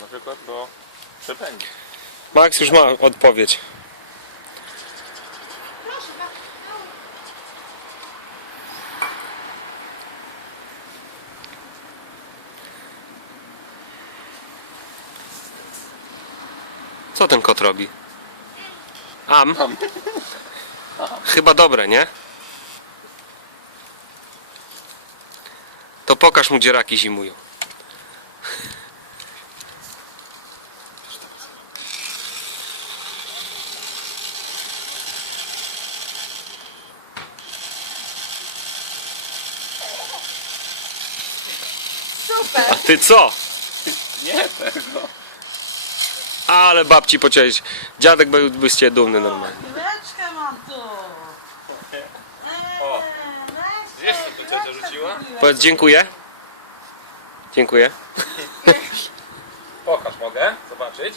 Na przykład do przepędzi. Max już ma odpowiedź. Proszę. Co ten kot robi? Am? Chyba dobre, nie? To pokaż mu, gdzie raki zimują. Super. A ty co? Nie tego. Ale babci pociąłeś. Dziadek byłby z ciebie dumny normalnie. Chwileczkę mam tu. Eee, O. weź Wiesz, co chwileczkę rzuciła? Powiedz dziękuję. Dziękuję. Pokaż, mogę zobaczyć.